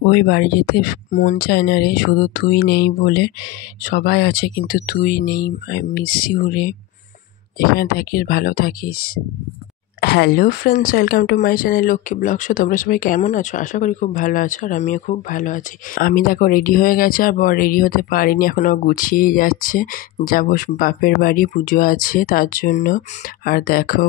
ওই বাড়ি যেতে মন চায় না রে, শুধু তুই নেই বলে। সবাই আছে কিন্তু তুই নেই। আই মিস ইউ রে। যেখানে থাকিস ভালো থাকিস। Hello friends, welcome to my channel Lakshmi blog show. তোমরা সবাই কেমন আছো? আশা করি খুব ভালো আছো, আর আমিও খুব ভালো আছি। আমি দেখো রেডি হয়ে গেছে, আর বর রেডি হতে পারিনি, এখনও গুছিয়েই যাচ্ছে। যাবো বাপের বাড়ি, পুজো আছে তার জন্য। আর দেখো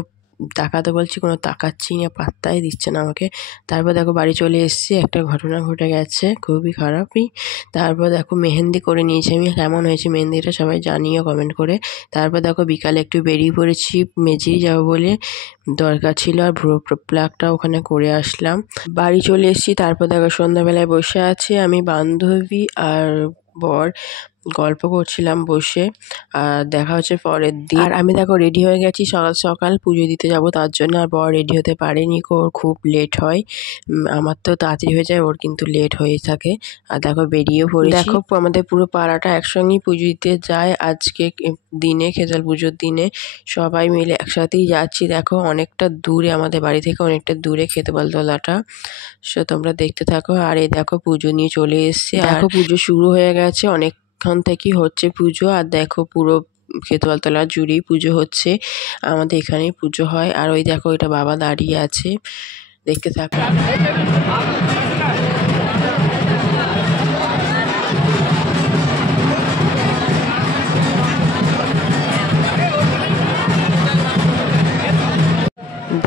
তাকাতে বলছি, কোনো তাকাচ্ছি না, পাত্তাই দিচ্ছে না আমাকে। তারপর দেখো বাড়ি চলে এসেছি, একটা ঘটনা ঘটে গেছে খুবই খারাপই। তারপর দেখো মেহেন্দি করে নিয়েছি আমি। কেমন হয়েছে মেহেন্দিটা সবাই জানিও কমেন্ট করে। তারপর দেখো বিকালে একটু বেরিয়ে পড়েছি, মেজেই যাবো বলে দরকার ছিল, আর ভ্রু প্লাগটা ওখানে করে আসলাম। বাড়ি চলে এসেছি। তারপর দেখো সন্ধ্যাবেলায় বসে আছি আমি, বান্ধবী আর বর গল্প করছিলাম বসে। আর দেখা হচ্ছে পরের দিন। আর আমি দেখো রেডি হয়ে গেছি, সকাল সকাল পুজো দিতে যাব তার জন্য। আর বর রেডি হতে পারেনি, ওর খুব লেট হয়। আমার তো তাড়াতাড়ি হয়ে যায়, ওর কিন্তু লেট হয়ে থাকে। আর দেখো বেরিয়েও পড়েছি। দেখো আমাদের পুরো পাড়াটা একসঙ্গেই পুজো দিতে যায় আজকে দিনে, খেজাল পুজোর দিনে সবাই মিলে একসাথেই যাচ্ছি। দেখো অনেকটা দূরে, আমাদের বাড়ি থেকে অনেকটা দূরে খেতবালতলাটা। সো তোমরা দেখতে থাকো। আর এই দেখো পুজো নিয়ে চলে এসেছি। দেখো পুজো শুরু হয়ে গেছে, অনেকক্ষণ থেকেই হচ্ছে পুজো। আর দেখো পুরো খেতবালতলা জুড়েই পুজো হচ্ছে, আমাদের এখানেই পুজো হয়। আর ওই দেখো এটা বাবা দাঁড়িয়ে আছে, দেখতে থাকো।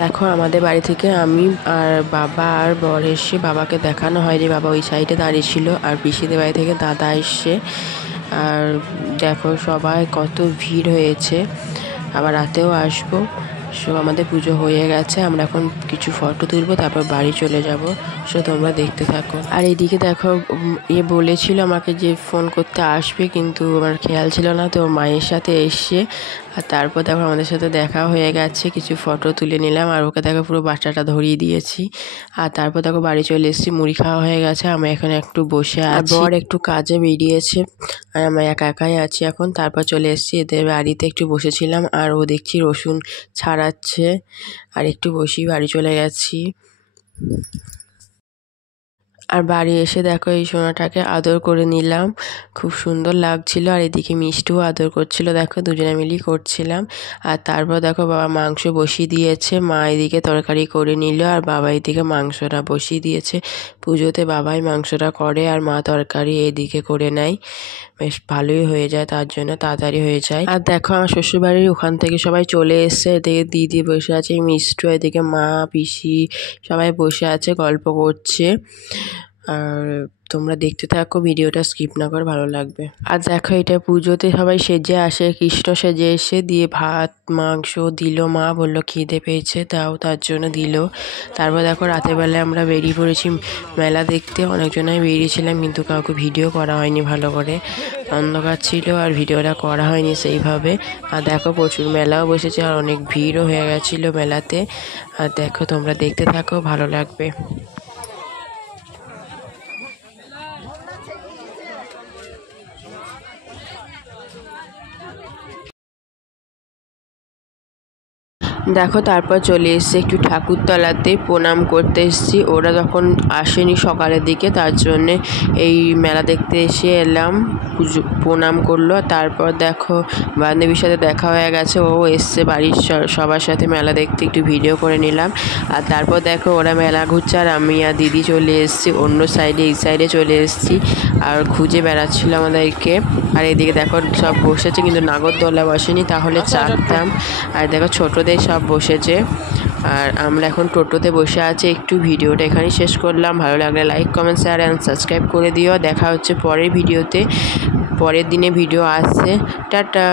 দেখো আমাদের বাড়ি থেকে আমি আর বাবা আর বর এসে, বাবাকে দেখানো হয়নি, বাবা ওই সাইডে দাঁড়িয়ে ছিল। আর পিসিদের বাড়ি থেকে দাদা এসছে। আর দেখো সবাই কত ভিড় হয়েছে, আবার রাতেও আসবো। সো আমাদের পুজো হয়ে গেছে, আমরা এখন কিছু ফটো তুলবো, তারপর বাড়ি চলে যাব। সো তোমরা দেখতে থাকো। আর এইদিকে দেখো বলেছিল আমাকে যে ফোন করতে আসবে, কিন্তু আমার খেয়াল ছিল না, তো মায়ের সাথে এসছে। আর তারপর দেখো আমাদের সাথে দেখা হয়ে গেছে, কিছু ফটো তুলে নিলাম। আর ওকে দেখো পুরো বাচ্চাটা ধরিয়ে দিয়েছি। আর তারপর দেখো বাড়ি চলে এসেছি, মুড়ি খাওয়া হয়ে গেছে, আমি এখন একটু বসে আছি। বর একটু কাজে বেরিয়েছে, আর আমি একা একাই আছি এখন। তারপর চলে এসেছি এদের বাড়িতে, একটু বসেছিলাম। আর ও দেখছি রসুন ছাড়াচ্ছে, আর একটু বসি বাড়ি চলে গেছি। আর বাড়ি এসে দেখো এই সোনাটাকে আদর করে নিলাম, খুব সুন্দর লাগছিল। আর এদিকে মিষ্টিও আদর করছিল, দেখো দুজনে মিলেই করছিলাম। আর তারপর দেখো বাবা মাংস বসিয়ে দিয়েছে, মা এদিকে তরকারি করে নিল, আর বাবা এদিকে মাংসটা বসিয়ে দিয়েছে। পুজোতে বাবাই মাংসটা করে, আর মা তরকারি এদিকে করে নেয়। বেশ ভালোই হয়ে যায়, তার জন্য তাড়াতাড়ি হয়ে যায়। আর দেখো আমার শ্বশুরবাড়ির ওখান থেকে সবাই চলে এসছে, এদিকে দিদি বসে আছে, মিষ্টি, এদিকে মা পিসি সবাই বসে আছে, গল্প করছে। আর তোমরা দেখতে থাকো, ভিডিওটা স্কিপ না করে, ভালো লাগবে। আর দেখো এটা পুজোতে সবাই সেজে আসে, কৃষ্ণ সেজে এসে দিয়ে ভাত মাংস দিল, মা বললো খিদে পেয়েছে দাও, তার জন্য দিল। তারপর দেখো রাতের বেলায় আমরা বেরিয়ে পড়েছি মেলা দেখতে। অনেকজনাই বেরিয়েছিলাম, কিন্তু কাউকে ভিডিও করা হয়নি ভালো করে, অন্ধকার ছিল আর ভিডিওটা করা হয়নি সেইভাবে। আর দেখো প্রচুর মেলাও বসেছে, আর অনেক ভিড়ও হয়ে গেছিলো মেলাতে। আর দেখো তোমরা দেখতে থাকো, ভালো লাগবে। দেখো তারপর চলে এসেছি একটু ঠাকুরতলাতে, প্রণাম করতে এসেছি। ওরা যখন আসেনি সকালের দিকে, তার জন্যে এই মেলা দেখতে এসে এলাম, প্রণাম করলো। তারপর দেখো বান্ধবীর সাথে দেখা হয়ে গেছে, ও এসছে বাড়ির সবার সাথে মেলা দেখতে, একটু ভিডিও করে নিলাম। আর তারপর দেখো ওরা মেলা ঘুরছে, আর আমি আর দিদি চলে এসেছি অন্য সাইডে, এই সাইডে চলে এসেছি। আর খুঁজে বেড়াচ্ছিল আমাদেরকে। আর এদিকে দেখো সব বসেছে, কিন্তু নাগরদোলা বসেনি, তাহলে চাপতাম। আর দেখো ছোটদের সব বসেছে। আর আমরা এখন টোটোতে বসে আছি। একটু ভিডিওটা এখানেই শেষ করলাম, ভালো লাগলে like comment share and subscribe করে দিও। দেখা হচ্ছে পরের ভিডিওতে, পরের দিনে ভিডিও আসছে। টাটা।